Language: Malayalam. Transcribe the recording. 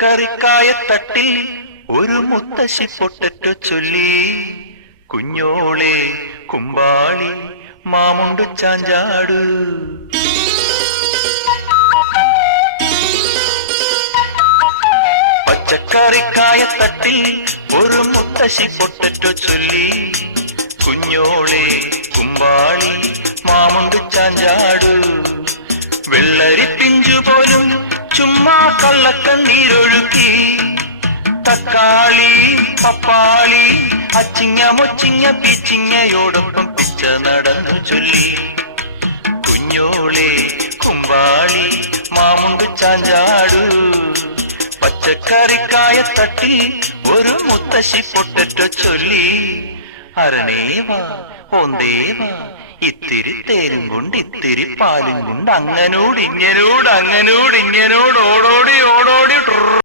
പച്ചക്കറിക്കായത്തട്ടിൽ ഒരു മുത്തശ്ശി പൊട്ടറ്റോ ചൊല്ലി, കുഞ്ഞോളെ കുമ്പാളി മാമുണ്ടു ചാഞ്ചാടു. പച്ചക്കറിക്കായത്തട്ടിൽ ഒരു മുത്തശ്ശി പൊട്ടറ്റോ ചൊല്ലി, കുഞ്ഞോളെ കുമ്പാളി മാമുണ്ടു ചാഞ്ചാടു. വെള്ളരി പിഞ്ചു പോലും ചുമ്മാ കള്ളക്കണ്ണീരൊഴുക്കി, തക്കാളി പപ്പാളി അച്ചിങ്ങ മൊച്ചിങ്ങ പീച്ചിങ്ങയോടൊപ്പം പിച്ച നടന്നു ചൊല്ലി, കുഞ്ഞോളെ കുമ്പാളി മാമുണ്ടു ചാഞ്ചാടു. പച്ചക്കറിക്കായത്തട്ടിൽ ഒരു മുത്തശ്ശി പൊട്ടറ്റോ ചൊല്ലി, അരണേവാ ഓന്തേവാ ഇത്തിരി തേരും കൊണ്ട് ഇത്തിരി പാലും കൊണ്ട് അങ്ങനോട് ഇങ്ങനോട് ഓടോടി